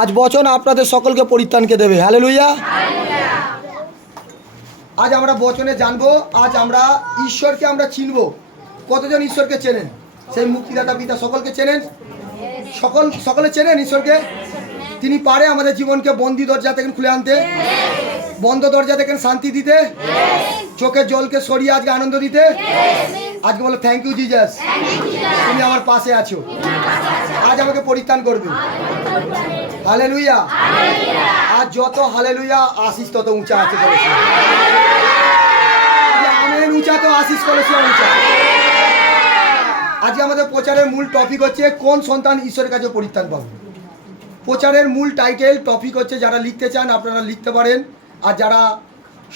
আজ বচন আপনাদের সকলকে পরিত্রাণকে দেবে। হালেলুয়া। আজ আমরা বচনে জানবো, আজ আমরা ঈশ্বরকে আমরা চিনবো। কতজন ঈশ্বরকে চেনেন? সেই মুক্তিদাতা পিতা সকলকে চেনেন? সকলে চেনেন ঈশ্বরকে? তিনি পারে আমাদের জীবনকে বন্দি দরজা থেকে খুলে আনতে, বন্ধ দরজা থেকে শান্তি দিতে, চোখের জলকে সরিয়ে আজকে আনন্দ দিতে। আজকে বলো থ্যাংক ইউ জিজাস, তুমি আমার পাশে আছো, আজ আমাকে পরিত্রাণ করবে। হালেলুয়া। আজ যত হালেলুয়া আশিস তত উঁচা আছে। আমেন। উঁচা তো আশিস করেছে উঁচা। আজকে আমাদের প্রচারের মূল টপিক হচ্ছে কোন সন্তান ঈশ্বরের কাছে পরিত্রাণ পাবে। প্রচারের মূল টাইটেল টপিক হচ্ছে, যারা লিখতে চান আপনারা লিখতে পারেন, আর যারা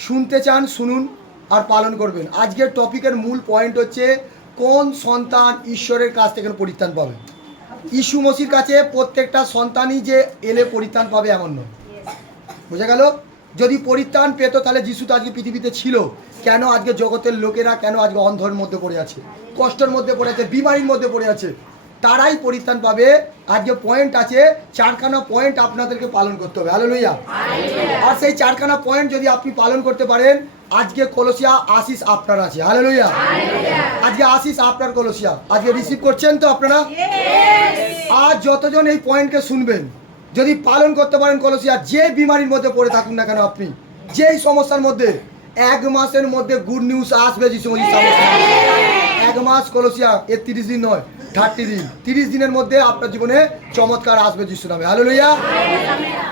শুনতে চান শুনুন আর পালন করবেন। আজকের টপিকের মূল পয়েন্ট হচ্ছে কোন সন্তান ঈশ্বরের কাছ থেকে পরিত্রাণ পাবে। ইস্যু মসির কাছে প্রত্যেকটা সন্তানই যে এলে পরিত্রাণ পাবে এমন নয়। বোঝা গেল? যদি পরিত্রাণ পেত তাহলে যিশু তো আজকে পৃথিবীতে ছিল। কেন আজকে জগতের লোকেরা কেন আজকে অন্ধের মধ্যে পড়ে আছে, কষ্টের মধ্যে পড়ে আছে, বিমারির মধ্যে পড়ে আছে? তারাই পরিত্রাণ পাবে। আজকে পয়েন্ট আছে, চারখানা পয়েন্ট আপনাদেরকে পালন করতে হবে। হালেলুয়া। আর সেই চারখানা পয়েন্ট যদি আপনি পালন করতে পারেন, আজকে কলসিয়া আশিস আপনার আছে। হালেলুয়া। আজকে আশিস আপনার কলসিয়া আজকে রিসিভ করছেন তো আপনারা? আজ যতজন এই পয়েন্টকে শুনবেন, যদি পালন করতে পারেন কলসিয়া, যে বিমারির মধ্যে পড়ে থাকুন না কেন আপনি, যেই সমস্যার মধ্যে, 1 মাসের মধ্যে গুড নিউজ আসবে। যিশু মসিহ 1 মাস কলসিয়া, 30 দিন নয়, 30 দিন, 30 দিনের মধ্যে আপনার জীবনে চমৎকার আসবে যিশু নামে। হালেলুয়া।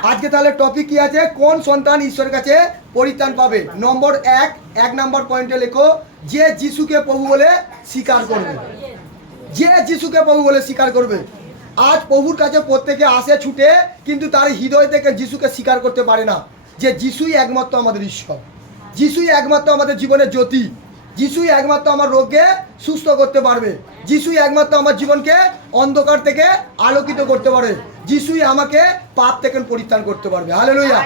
আজকে তাহলে টপিক কি আছে? কোন সন্তান ঈশ্বরের কাছে পরিত্রাণ পাবে। নম্বর 1 নাম্বার পয়েন্টে লেখো, যে যিশুকে প্রভু বলে স্বীকার করবে। যে যিশুকে প্রভু বলে স্বীকার করবে। আজ প্রভুর কাছে প্রত্যেকে আসে ছুটে, কিন্তু তার হৃদয় থেকে যিশুকে স্বীকার করতে পারে না যে যিশুই একমাত্র আমাদের ঈশ্বর, যিশুই একমাত্র আমাদের জীবনের জ্যোতি, যিশুই একমাত্র আমার রোগকে সুস্থ করতে পারবে, যিশুই একমাত্র আমার জীবনকে অন্ধকার থেকে আলোকিত করতে পারে, যিশুই আমাকে পাপ থেকে পরিত্রাণ করতে পারবে। হালেলুয়া।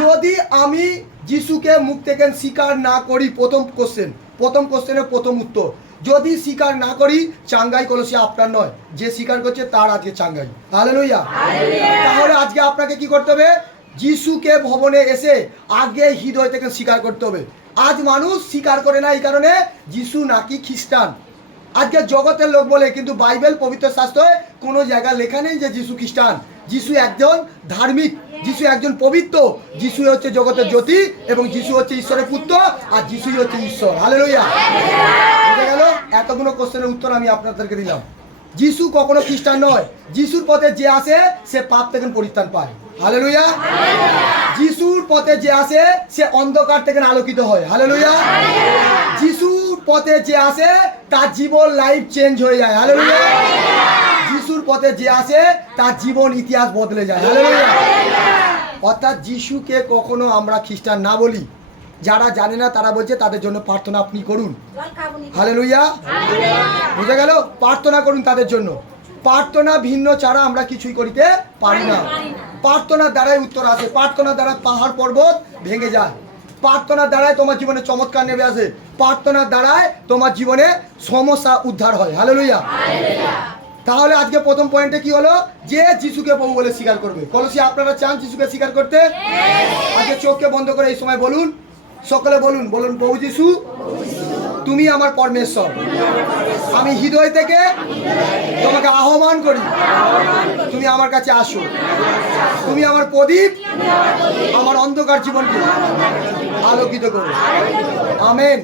যদি আমি যিশুকে মুখ থেকে স্বীকার না করি, প্রথম কোশ্চেনের প্রথম উত্তর, যদি স্বীকার না করি, চাঙ্গাই কলসিয়া আপনার নয়, যে স্বীকার করছে তার আজকে চাঙ্গাই। হালেলুয়া। তাহলে আজকে আপনাকে কি করতে হবে? যিশুকে ভবনে এসে আগে হৃদয় থেকে স্বীকার করতে হবে। আজ মানুষ স্বীকার করে না এই কারণে যিশু নাকি খ্রিস্টান। আজকে জগতের লোক বলে, কিন্তু বাইবেল পবিত্র শাস্ত্রে কোনো জায়গায় লেখা নেই যে যিশু খ্রিস্টান। যিশু একজন ধার্মিক, যিশু একজন পবিত্র, যিশু হচ্ছে জগতের জ্যোতি, এবং যিশু হচ্ছে ঈশ্বরের পুত্র, আর যিশুই হচ্ছে ঈশ্বর। হালেলুয়া। বুঝে গেল? এতগুলো কোশ্চেনের উত্তর আমি আপনাদেরকে দিলাম। যিশু কখনো খ্রিস্টান নয়। যিশুর পথে যে আসে সে পাপ থেকে পরিত্রাণ পায়। হালেলুয়া। যিশুর পথে যে আসে সে অন্ধকার থেকে আলোকিত হয়। হালেলুয়া। যিশুর পথে যে আসে তার জীবন লাইফ চেঞ্জ হয়ে যায়। হালেলুয়া। যিশুর পথে যে আসে তার জীবন ইতিহাস বদলে যায়। হালেলুয়া। অর্থাৎ যিশুকে কখনো আমরা খ্রিস্টান না বলি। যারা জানে না তারা বলছে তাদের জন্য প্রার্থনা আপনি করুন। হালেলুয়া। বুঝে গেল? প্রার্থনা করুন তাদের জন্য। প্রার্থনা ভিন্ন ছাড়া আমরা কিছুই করিতে পারি না। প্রার্থনার দ্বারাই উত্তর আসে, প্রার্থনার দ্বারা পাহাড় পর্বত ভেঙে যায়, প্রার্থনার দ্বারাই তোমার জীবনে চমৎকার নেমে আসে, প্রার্থনার দ্বারাই তোমার জীবনে সমস্যা উদ্ধার হয়। হালেলুয়া। তাহলে আজকে প্রথম পয়েন্টে কি হলো? যে যিশুকে প্রভু বলে স্বীকার করবে। কলসিয়া আপনারা চান যিশুকে স্বীকার করতে? আজকে চোখকে বন্ধ করে এই সময় বলুন, সকলে বলুন, প্রভু যিশু, তুমি আমার পরমেশ্বর। আমি হৃদয় থেকে তোমাকে আহ্বান করি, তুমি আমার কাছে আসো। তুমি আমার প্রদীপ, আমার অন্ধকার জীবনকে আলোকিত করো। আমেন।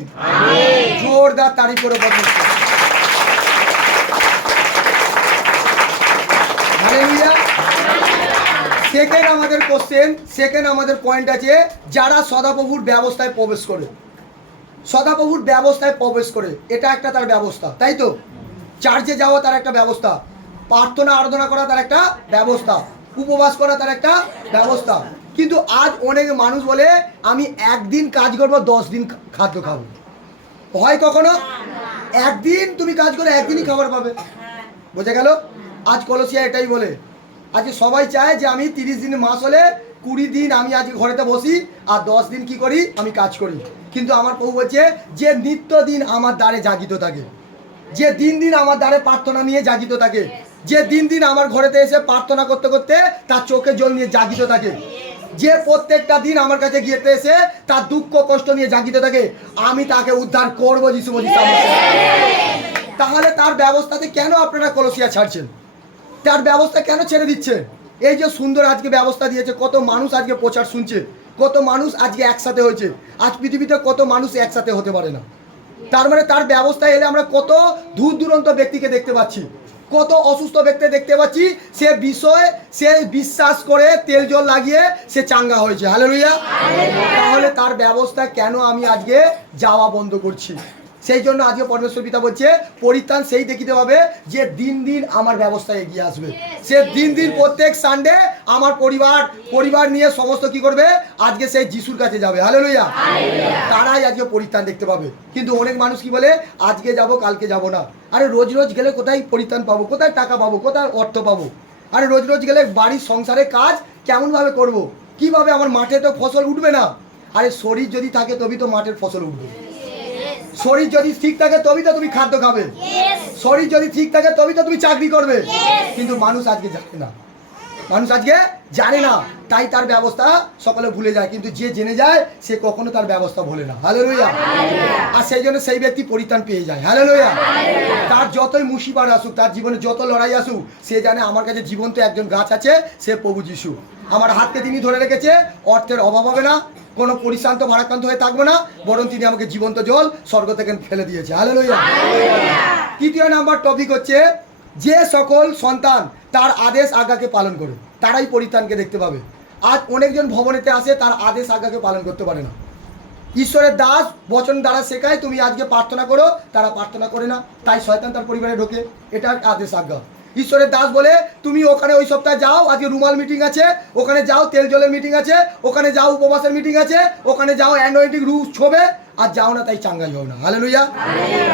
জোরদার তারিফ করে বলুন। হালেলুয়া। সেকেন্ড আমাদের কোশ্চেন, সেকেন্ড আমাদের পয়েন্ট আছে, যারা সদাপ্রভুর ব্যবস্থায় প্রবেশ করে। সদাপ্রভুর ব্যবস্থায় প্রবেশ করে, এটা একটা তার ব্যবস্থা, তাই তো? চার্চে যাওয়া তার একটা ব্যবস্থা, প্রার্থনা আরাধনা করা তার একটা ব্যবস্থা, উপবাস করা তার একটা ব্যবস্থা। কিন্তু আজ অনেক মানুষ বলে আমি একদিন কাজ করবো, 10 দিন খাদ্য খাবো। হয় কখনো? একদিন তুমি কাজ করে একদিনই খাবার পাবে। বোঝা গেল? আজ কলসিয়া এটাই বলে। আজকে সবাই চায় যে আমি 30 দিন মাস হলে 20 দিন আমি আজকে ঘরেতে বসি, আর 10 দিন কি করি? আমি কাজ করি। কিন্তু আমার প্রভু বলছে যে নিত্য দিন আমার দ্বারে জাগিত থাকে, যে দিন দিন আমার দ্বারে প্রার্থনা নিয়ে জাগিত থাকে, যে দিন দিন আমার ঘরেতে এসে প্রার্থনা করতে করতে তার চোখে জল নিয়ে জাগিত থাকে, যে প্রত্যেকটা দিন আমার কাছে গিয়েতে এসে তার দুঃখ কষ্ট নিয়ে জাগিত থাকে, আমি তাকে উদ্ধার করবো যিশু মসিহ। তাহলে তার ব্যবস্থাতে কেন আপনারা কলসিয়া ছাড়ছেন? তার ব্যবস্থা কেন ছেড়ে দিচ্ছেন? এই যে সুন্দর আজকে ব্যবস্থা দিয়েছে, কত মানুষ আজকে প্রচার শুনছে, কত মানুষ আজকে একসাথে হয়েছে। আজ পৃথিবীতে কত মানুষ একসাথে হতে পারে না। তার মানে তার ব্যবস্থা এলে আমরা কত দূর দূরান্ত ব্যক্তিকে দেখতে পাচ্ছি, কত অসুস্থ ব্যক্তি দেখতে পাচ্ছি, সে বিষয় সে বিশ্বাস করে তেল জল লাগিয়ে সে চাঙ্গা হয়েছে। হালেলুয়া। তাহলে তার ব্যবস্থা কেন আমি আজকে যাওয়া বন্ধ করছি? সেই জন্য আজকে পরমেশ্বর পিতা বলছে পরিত্রাণ সেই দেখিতে হবে যে দিন দিন আমার ব্যবস্থা এগিয়ে আসবে। সে দিন দিন প্রত্যেক সানডে আমার পরিবার নিয়ে সমস্ত কি করবে, আজকে সেই যিশুর কাছে যাবে। হালেলুয়া। তারাই আজকে পরিত্রাণ দেখতে পাবে। কিন্তু অনেক মানুষ কি বলে, আজকে যাব কালকে যাব না। আরে রোজ রোজ গেলে কোথায় পরিত্রাণ পাবো, কোথায় টাকা পাবো, কোথায় অর্থ পাবো? আরে রোজ রোজ গেলে বাড়ির সংসারে কাজ কেমনভাবে করব, কিভাবে? আমার মাঠে তো ফসল উঠবে না। আরে শরীর যদি থাকে তবেই তো মাঠের ফসল উঠবে। শরীর যদি ঠিক থাকে তবেই তো তুমি খাদ্য খাবে। শরীর যদি ঠিক থাকে তবেই তো তুমি চাকরি করবে। কিন্তু মানুষ আজকে জানে না, মানুষ আজকে জানে না, তাই তার ব্যবস্থা সকলে ভুলে যায়। কিন্তু যে জেনে যায় সে কখনো তার ব্যবস্থা ভোলে না। হালেলুয়া। আর সেই জন্য সেই ব্যক্তি পরিত্রাণ পেয়ে যায়। হালেলুয়া। তার যতই মুসিবত আসুক, তার জীবনে যত লড়াই আসুক, সে জানে আমার কাছে জীবন্ত একজন গাছ আছে, সে প্রভু যিশু। আমার হাতকে তিনি ধরে রেখেছে, অর্থের অভাব হবে না, কোনো পরিশ্রান্ত ভারাক্রান্ত হয়ে থাকবো না, বরং তিনি আমাকে জীবন্ত জল স্বর্গ থেকে ফেলে দিয়েছে। হালেলুয়া। তৃতীয় নাম্বার টপিক হচ্ছে, যে সকল সন্তান তার আদেশ আজ্ঞাকে পালন করে তারাই পরিত্রাণকে দেখতে পাবে। আজ অনেকজন ভবনেতে আসে, তার আদেশ আজ্ঞাকে পালন করতে পারে না। ঈশ্বরের দাস বচন দ্বারা শেখায় তুমি আজকে প্রার্থনা করো, তারা প্রার্থনা করে না, তাই শয়তান তার পরিবারে ঢোকে। এটা আদেশ আজ্ঞা। ঈশ্বরের দাস বলে তুমি ওখানে ওই সপ্তাহে যাও, আজকে রুমাল মিটিং আছে, ওখানে যাও, তেল জলের মিটিং আছে, ওখানে যাও, উপবাসের মিটিং আছে, ওখানে যাও, অ্যানোয়েন্টিং রুজ ছোবে, আর যাও না তাই চাঙ্গাই হও না। হালেলুয়া।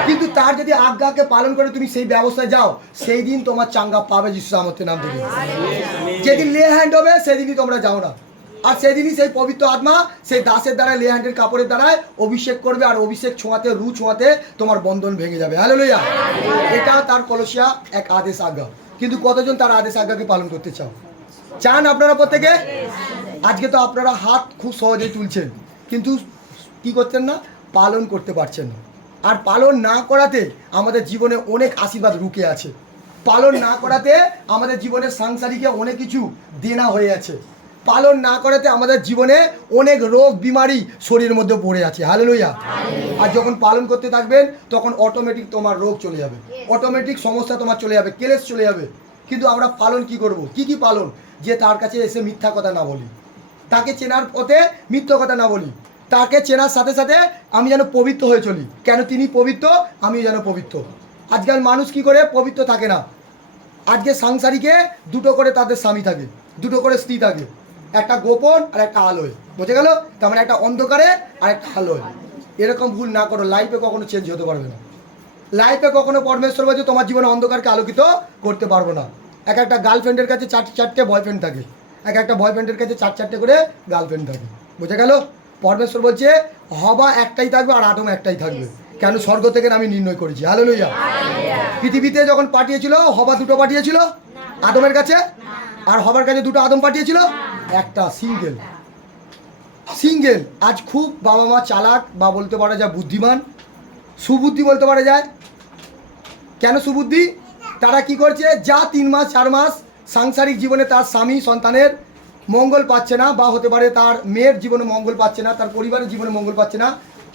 কিন্তু তার যদি আজ্ঞাকে পালন করে তুমি সেই ব্যবস্থায় যাও, সেই দিন তোমার চাঙ্গা পাবে যিশু সামর্থ্যের নাম থেকে। যেদিন লে হ্যান্ড হবে সেদিনই তোমরা যাও না, আর সেদিনই সেই পবিত্র আত্মা সেই দাসের দ্বারা লে হ্যান্ডের কাপড়ের দ্বারায় অভিষেক করবে, আর অভিষেক ছোঁয়াতে রু ছোঁয়াতে তোমার বন্ধন ভেঙে যাবে। হালেলুয়া। এটা তার কলসিয়া এক আদেশ আজ্ঞা। কিন্তু কতজন তার আদেশ আজ্ঞাকে পালন করতে চান আপনারা প্রত্যেকে? আজকে তো আপনারা হাত খুব সহজেই তুলছেন, কিন্তু কি করছেন না, পালন করতে পারছেন না। আর পালন না করাতে আমাদের জীবনে অনেক আশীর্বাদ রুকে আছে। পালন না করাতে আমাদের জীবনের সাংসারিকে অনেক কিছু দেনা হয়ে আছে। পালন না করাতে আমাদের জীবনে অনেক রোগ বিমারি শরীরের মধ্যে পড়ে আছে। হালেলুয়া। আর যখন পালন করতে থাকবেন তখন অটোমেটিক তোমার রোগ চলে যাবে, অটোমেটিক সমস্যা তোমার চলে যাবে, ক্লেশ চলে যাবে। কিন্তু আমরা পালন কি করব? কি পালন? যে তার কাছে এসে মিথ্যা কথা না বলি, তাকে চেনার পথে মিথ্যা কথা না বলি, তাকে চেনার সাথে সাথে আমি যেন পবিত্র হয়ে চলি। কেন তিনি পবিত্র, আমি যেন পবিত্র। আজকাল মানুষ কি করে পবিত্র থাকে না। আজকে সাংসারিকে দুটো করে তাদের স্বামী থাকে, দুটো করে স্ত্রী থাকে, একটা গোপন আর একটা আলোয়। বুঝে গেল? তার মানে একটা অন্ধকারে আর একটা আলোয়। এরকম ভুল না করো, লাইফে কখনো চেঞ্জ হতে পারবে না। লাইফে কখনো পরমেশ্বর বলছে তোমার জীবনে অন্ধকারকে আলোকিত করতে পারবো না। একটা গার্লফ্রেন্ডের কাছে চারটে বয়ফ্রেন্ড থাকে, একটা বয়ফ্রেন্ডের কাছে চারটে করে গার্লফ্রেন্ড থাকে। বুঝে গেল? পরমেশ্বর বলছে হবা একটাই থাকবে আর আদম একটাই থাকবে। কেন? স্বর্গ থেকে আমি নির্ণয় করেছি। হালেলুয়া। পৃথিবীতে যখন পাঠিয়েছিল হবা দুটো পাঠিয়েছিল আদমের কাছে, আর হবার কাছে দুটো আদম পাঠিয়েছিল, একটা সিঙ্গেল। আজ খুব বাবা মা চালাক, বা বলতে পারা যায় বুদ্ধিমান, সুবুদ্ধি বলতে পারা যায়। কেন সুবুদ্ধি? তারা কি করছে, যা 3 মাস 4 মাস সাংসারিক জীবনে তার স্বামী সন্তানের মঙ্গল পাচ্ছে না, বা হতে পারে তার মেয়ের জীবনে মঙ্গল পাচ্ছে না, তার পরিবারের জীবনে মঙ্গল পাচ্ছে না,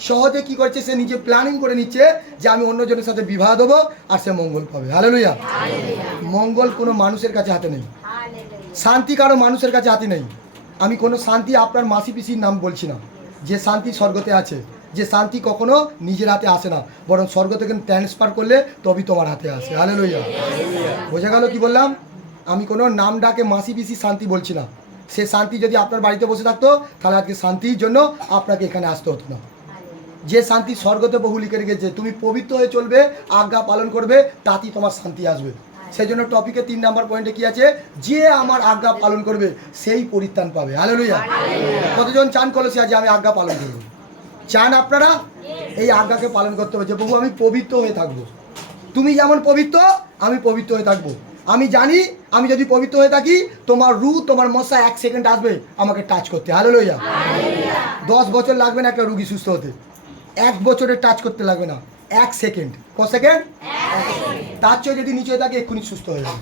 সহজে কি করছে, সে নিজে প্ল্যানিং করে নিচ্ছে যে আমি অন্যজনের সাথে বিবাহ দেবো আর সে মঙ্গল পাবে। হালেলুয়া। মঙ্গল কোনো মানুষের কাছে হাতে নেই, শান্তি কারো মানুষের কাছে হাতে নেই। আমি কোনো শান্তি আপনার মাসি পিসির নাম বলছি না। যে শান্তি স্বর্গতে আছে, যে শান্তি কখনো নিজের হাতে আসে না, বরং স্বর্গ থেকে ট্রান্সফার করলে তবেই তোমার হাতে আসে। হালেলুয়া। বোঝা গেল কি বললাম? আমি কোনো নাম ডাকে মাসি পিসি শান্তি বলছি না। সে শান্তি যদি আপনার বাড়িতে বসে থাকতো তাহলে আজকে শান্তির জন্য আপনাকে এখানে আসতে হতো না। যে শান্তি স্বর্গতে বহু লিখে রেখেছে, তুমি পবিত্র হয়ে চলবে, আজ্ঞা পালন করবে, তাতেই তোমার শান্তি আসবে। সেই জন্য টপিকে 3 নাম্বার পয়েন্টে কি আছে, যে আমার আজ্ঞা পালন করবে সেই পরিত্রাণ পাবে। হালেলুয়া। কতজন চান কলসি আজ আমি আজ্ঞা পালন করব? চান আপনারা? এই আজ্ঞাকে পালন করতে হবে যে প্রভু আমি পবিত্র হয়ে থাকবো, তুমি যেমন পবিত্র আমি পবিত্র হয়ে থাকবো। আমি জানি আমি যদি পবিত্র হয়ে থাকি তোমার রূহ তোমার মশা 1 সেকেন্ড আসবে আমাকে টাচ করতে। হালেলুয়া। 10 বছর লাগবে না একটা রুগী সুস্থ হতে, 1 বছরে টাচ করতে লাগবে না, 1 সেকেন্ড। ক সেকেন্ড? তার চেয়ে যদি নিচে থাকে এক্ষুনি সুস্থ হয়ে যাবে।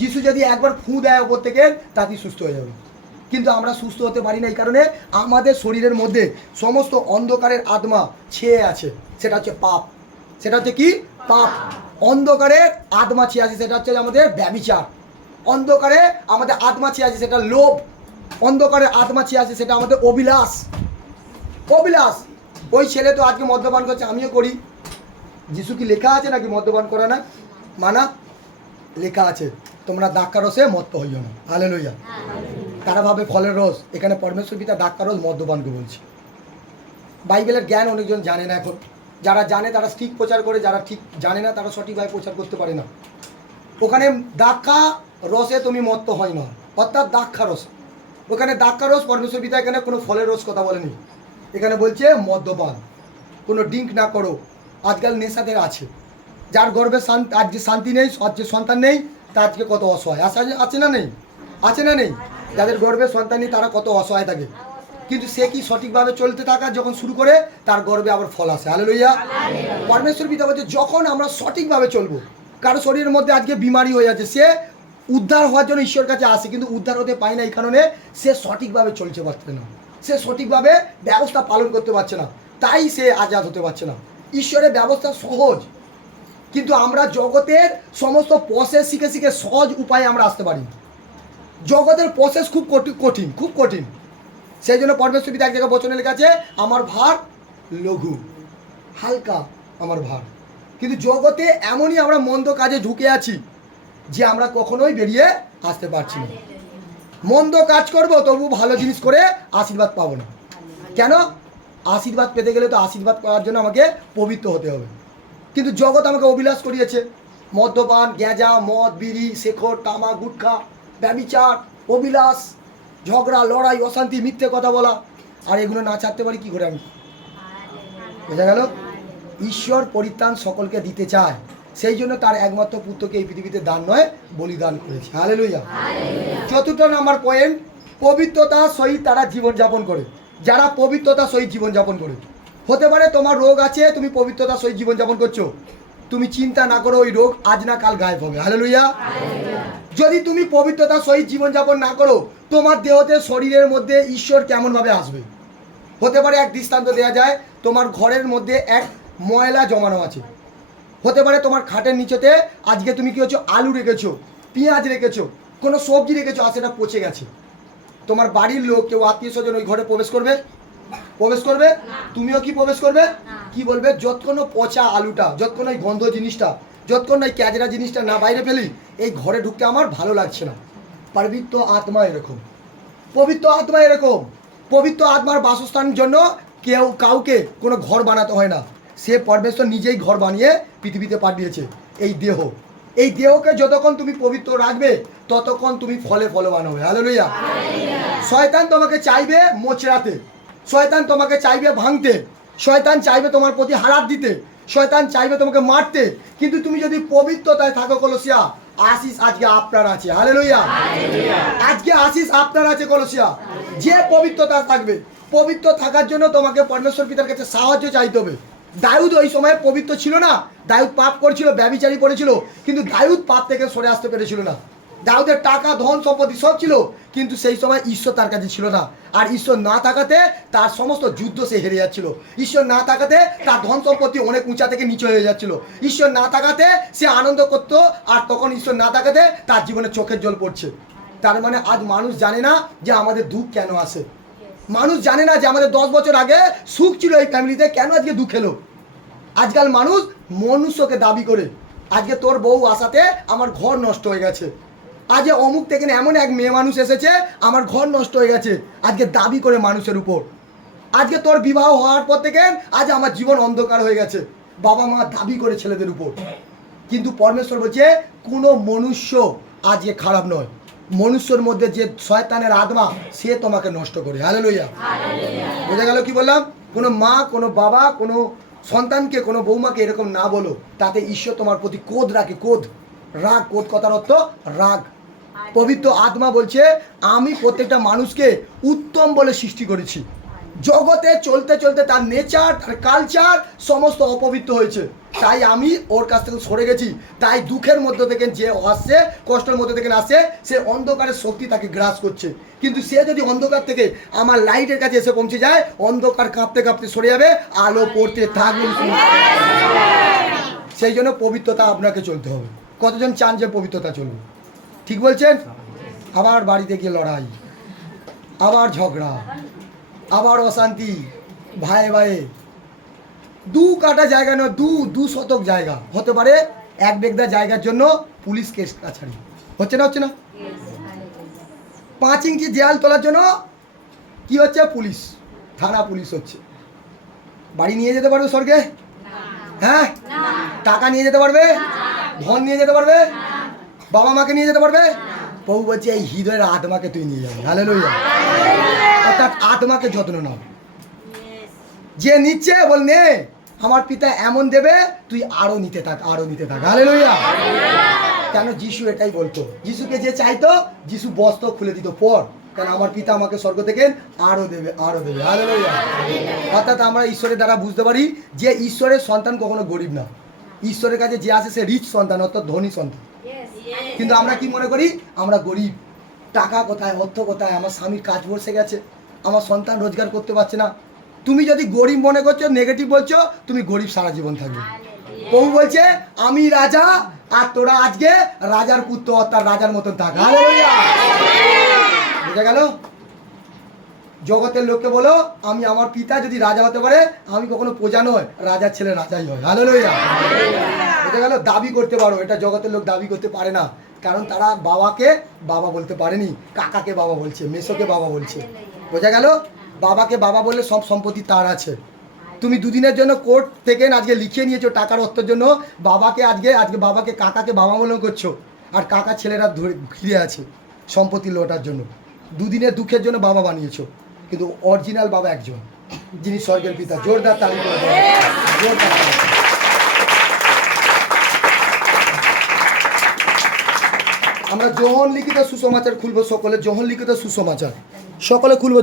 যিশু যদি একবার ফু দেয় ওপর থেকে তাতেই সুস্থ হয়ে যাবে। কিন্তু আমরা সুস্থ হতে পারি না এই কারণে আমাদের শরীরের মধ্যে সমস্ত অন্ধকারের আত্মা ছেয়ে আছে। সেটা হচ্ছে পাপ। সেটা হচ্ছে কি? পাপ। অন্ধকারের আত্মা ছেয়ে আছে, সেটা হচ্ছে আমাদের ব্যভিচার। অন্ধকারে আমাদের আত্মা ছেয়ে আছে, সেটা লোভ। অন্ধকারের আত্মা ছেয়ে আছে, সেটা আমাদের অভিলাষ। অভিলাষ। ওই ছেলে তো আজকে মদ্যপান করছে, আমিও করি। যিশু কি লেখা আছে নাকি মদ্যপান করা না মানা? লেখা আছে তোমরা দ্রাক্ষারসে মত্ত হইও না। হালেলুয়া। তারা ভাবে ফলের রস, এখানে পরমেশ্বর পিতা দ্রাক্ষারস মদ্যপানকে বলছে। বাইবেলের জ্ঞান অনেকজন জানে না এখন। যারা জানে তারা ঠিক প্রচার করে, যারা ঠিক জানে না তারা সঠিকভাবে প্রচার করতে পারে না। ওখানে দ্রাক্ষা রসে তুমি মত্ত হয় না, অর্থাৎ দ্রাক্ষারস। ওখানে দ্রাক্ষারস পরমেশ্বর পিতা এখানে কোনো ফলের রস কথা বলেনি। এখানে বলছে মদ্যপান, কোনো ড্রিঙ্ক না করো। আজকাল নেশাদের আছে, যার গর্ভে আজকে শান্তি নেই, আজকে সন্তান নেই, তা আজকে কত অসহায় আছে না নেই? আছে না নেই? যাদের গর্ভে সন্তান নেই তারা কত অসহায় থাকে। কিন্তু সে কি সঠিকভাবে চলতে থাকা যখন শুরু করে তার গর্ভে আবার ফল আসে। হালেলুয়া। পরমেশ্বর পিতা বলছে যখন আমরা সঠিকভাবে চলবো, কারো শরীরের মধ্যে আজকে বিমারি হয়ে যাচ্ছে, সে উদ্ধার হওয়ার জন্য ঈশ্বরের কাছে আসে কিন্তু উদ্ধার হতে পায় না এই কারণে সে সঠিকভাবে চলতে পারছে না, সে সঠিকভাবে ব্যবস্থা পালন করতে পারছে না, তাই সে আজাদ হতে পারছে না। ঈশ্বরের ব্যবস্থা সহজ, কিন্তু আমরা জগতের সমস্ত প্রসেস শিখে শিখে সহজ উপায়ে আমরা আসতে পারি। জগতের প্রসেস খুব কঠিন, খুব কঠিন। সেই জন্য পরমেশ্বর পিতা এক জায়গায় বচনে লেখা আছে আমার ভার লঘু, হালকা আমার ভার। কিন্তু জগতে এমনই আমরা মন্দ কাজে ঢুকে আছি যে আমরা কখনোই বেরিয়ে আসতে পারছি না। মন্দ কাজ করব তবু ভালো জিনিস করে আশীর্বাদ পাবো না। কেন? আশীর্বাদ পেতে গেলে তো আশীর্বাদ করার জন্য আমাকে পবিত্র হতে হবে। কিন্তু জগৎ আমাকে অভিলাষ করিয়েছে, মদ্যপান, গেঁজা, মদ, বিড়ি, শেখর, তামাক, গুটখা, ব্যভিচার, অভিলাষ, ঝগড়া, লড়াই, অশান্তি, মিথ্যে কথা বলা। আর এগুলো না ছাড়তে পারি কি করে আমি? বোঝা গেল? ঈশ্বর পরিত্রাণ সকলকে দিতে চায়, সেই জন্য তার একমাত্র পুত্রকে এই পৃথিবীতে দান নয় বলিদান করেছে। হালেলুয়া। চতুর্থ নম্বর পয়েন্ট, পবিত্রতা সহিত তারা জীবনযাপন করে। যারা পবিত্রতা সহিত জীবনযাপন করে, হতে পারে তোমার রোগ আছে, তুমি পবিত্রতা সহিত জীবনযাপন করছো, তুমি চিন্তা না করো ওই রোগ আজ না কাল গায়েব হবে। হালেলুয়া। যদি তুমি পবিত্রতা সহিত জীবনযাপন না করো, তোমার দেহতে শরীরের মধ্যে ঈশ্বর কেমনভাবে আসবে? হতে পারে এক দৃষ্টান্ত দেওয়া যায়, তোমার ঘরের মধ্যে এক ময়লা জমানো আছে। হতে পারে তোমার খাটের নিচেতে আজকে তুমি কি হচ্ছে আলু রেখেছো, পেঁয়াজ রেখেছো, কোনো সবজি রেখেছো, আর সেটা পচে গেছে। তোমার বাড়ির লোক কেউ আত্মীয় স্বজন ওই ঘরে প্রবেশ করবে? প্রবেশ করবে? তুমিও কি প্রবেশ করবে? কি বলবে? যতক্ষণ পচা আলুটা, যতক্ষণ ওই গন্ধ জিনিসটা, যতক্ষণ ওই ক্যাজরা জিনিসটা না বাইরে ফেলি, এই ঘরে ঢুকতে আমার ভালো লাগছে না। পবিত্র আত্মা এরকম, পবিত্র আত্মা এরকম। পবিত্র আত্মার বাসস্থানের জন্য কেউ কাউকে কোনো ঘর বানাতে হয় না, সে পরমেশ্বর নিজেই ঘর বানিয়ে পৃথিবীতে পাঠিয়েছে। এই দেহ, এই দেহকে যতক্ষণ তুমি পবিত্র রাখবে ততক্ষণ তুমি ফলে ফলবান হবে। হালেলুয়া। শয়তান তোমাকে চাইবে মোচড়াতে, শয়তান তোমাকে চাইবে ভাঙতে, শয়তান চাইবে তোমার প্রতি হারাত দিতে, শয়তান চাইবে তোমাকে মারতে, কিন্তু তুমি যদি পবিত্রতায় থাকো, কলসিয়া, আশিস আজকে আপনার আছে। হালেলুয়া। আজকে আশিস আপনার আছে কলসিয়া। যে পবিত্রতা থাকবে, পবিত্র থাকার জন্য তোমাকে পরমেশ্বর পিতার কাছে সাহায্য চাইতে হবে। দাউদ ওই সময় পবিত্র ছিল না, দাউদ পাপ করেছিল, ব্যভিচারী করেছিল, কিন্তু দাউদ পাপ থেকে সরে আসতে পেরেছিল না। দাউদের টাকা, ধন, সম্পত্তি সব ছিল, কিন্তু সেই সময় ঈশ্বর তার কাছে ছিল না। আর ঈশ্বর না থাকাতে তার সমস্ত যুদ্ধ সে হেরে যাচ্ছিল। ঈশ্বর না থাকাতে তার ধন সম্পত্তি অনেক উঁচা থেকে নিচে হয়ে যাচ্ছিল। ঈশ্বর না থাকাতে সে আনন্দ করত, আর তখন ঈশ্বর না থাকাতে তার জীবনে চোখের জল পড়ছে। তার মানে আজ মানুষ জানে না যে আমাদের দুঃখ কেন আসে। মানুষ জানে না যে আমাদের 10 বছর আগে সুখ ছিল এই ফ্যামিলিতে, কেন আজকে দুঃখ এলো। আজকাল মানুষ মনুষ্যকে দাবি করে, আজকে তোর বউ আসাতে আমার ঘর নষ্ট হয়ে গেছে, আজ অমুক থেকে এমন এক মেয়ে মানুষ এসেছে আমার ঘর নষ্ট হয়ে গেছে, আজকে দাবি করে মানুষের উপর। আজকে তোর বিবাহ হওয়ার পর থেকে আজ আমার জীবন অন্ধকার হয়ে গেছে, বাবা মা দাবি করে ছেলেদের উপর। কিন্তু পরমেশ্বর বলছে কোনো মনুষ্য আজকে খারাপ নয়, মনুষ্যর মধ্যে যে শয়তানের আত্মা সে তোমাকে নষ্ট করে। হালেলুয়া। বোঝা গেল কি বললাম? কোনো মা, কোনো বাবা, কোনো সন্তানকে, কোনো বৌমাকে এরকম না বলো, তাতে ঈশ্বর তোমার প্রতি ক্রোধ রাখে, ক্রোধ। রাগ, কোট কথার অর্থ রাগ। পবিত্র আত্মা বলছে আমি প্রত্যেকটা মানুষকে উত্তম বলে সৃষ্টি করেছি। জগতে চলতে চলতে তার নেচার, তার কালচার সমস্ত অপবিত্র হয়েছে, তাই আমি ওর কাছ থেকে সরে গেছি। তাই দুঃখের মধ্যে থেকে যে আসছে, কষ্টের মধ্যে থেকে আসে, সে অন্ধকারের শক্তি তাকে গ্রাস করছে। কিন্তু সে যদি অন্ধকার থেকে আমার লাইটের কাছে এসে পৌঁছে যায়, অন্ধকার কাঁপতে কাঁপতে সরে যাবে, আলো পড়তে থাকবে। সেই জন্য পবিত্রতা আপনাকে চলতে হবে। কতজন চান যে পবিত্রতা চলবে? ঠিক বলছেন? আবার বাড়িতে গিয়ে লড়াই, আবার ঝগড়া, আবার অশান্তি, ভাই ভাই। দু কাটা জায়গা নয়, দু শতক জায়গা হতে পারে। এক বেগদা জায়গার জন্য পুলিশ কেস কাছারি হচ্ছে না, হচ্ছে না? 5 ইঞ্চি দেয়াল তোলার জন্য কি হচ্ছে? পুলিশ, থানা পুলিশ হচ্ছে। বাড়ি নিয়ে যেতে পারবে স্বর্গে? হ্যাঁ। টাকা নিয়ে যেতে পারবে? ধন নিয়ে যেতে পারবে? বাবা মাকে নিয়ে যেতে পারবে? প্রভু বলছে এই হৃদয়ের আত্মাকে তুই নিয়ে যাবি। হালেলুয়া। অর্থাৎ আত্মাকে যত্ন নাও। যে নিচ্ছে বল নে, আমার পিতা এমন দেবে, তুই আরো নিতে থাক, আরো নিতে থাক। হালেলুয়া। কেন যিশু এটাই বলতো, যিশুকে যে চাইতো যিশু বস্ত্র খুলে দিত পর, কেন আমার পিতা আমাকে স্বর্গ থেকে আরো দেবে, আরো দেবে। হালেলুয়া। অর্থাৎ আমরা ঈশ্বরের দ্বারা বুঝতে পারি যে ঈশ্বরের সন্তান কখনো গরিব না। ঈশ্বরের কাছে যে আসে সে রিচ সন্তান, অর্থাৎ ধনী সন্তান। কিন্তু আমরা কি মনে করি? আমরা গরিব। টাকা কোথায়, অর্থ কোথায়, আমার স্বামীর কাজ বসে গেছে, আমার সন্তান রোজগার করতে পারছে না। তুমি যদি গরিব মনে করছো, নেগেটিভ বলছো, তুমি গরিব সারা জীবন থাকবে। প্রভু বলছে আমি রাজা আর তোরা আজকে রাজার পুত্র, অর্থাৎ রাজার মতন থাক। হালেলুয়া। বুঝা গেল? জগতের লোককে বলো আমি, আমার পিতা যদি রাজা হতে পারে, আমি কখনো প্রজা নয়, রাজার ছেলে রাজাই হয়। হালেলুয়া। বুঝা গেল? দাবি করতে পারো, এটা জগতের লোক দাবি করতে পারে না, কারণ তারা বাবাকে বাবা বলতে পারেনি, কাকাকে বাবা বলছে, মেসোকে বাবা বলছে। বোঝা গেল? বাবাকে বাবা বললে সব সম্পত্তি তার আছে। তুমি দুদিনের জন্য কোর্ট থেকে আজকে লিখিয়ে নিয়েছো টাকার অর্থের জন্য, বাবাকে আজকে বাবাকে কাকাকে বাবা মনে করছো, আর কাকা ছেলেরা ধরে ঘিরে আছে সম্পত্তি লোটার জন্য। দুদিনের দুঃখের জন্য বাবা বানিয়েছো, কিন্তু অরিজিনাল বাবা একজন, যিনি স্বর্গের পিতা। জোরদার তালি করে দাও, জোরদার তালি। আমরা যোহন লিখিত সুসমাচার খুলবো সকলে, যোহন লিখিত সুসমাচার সকলে খুলবো।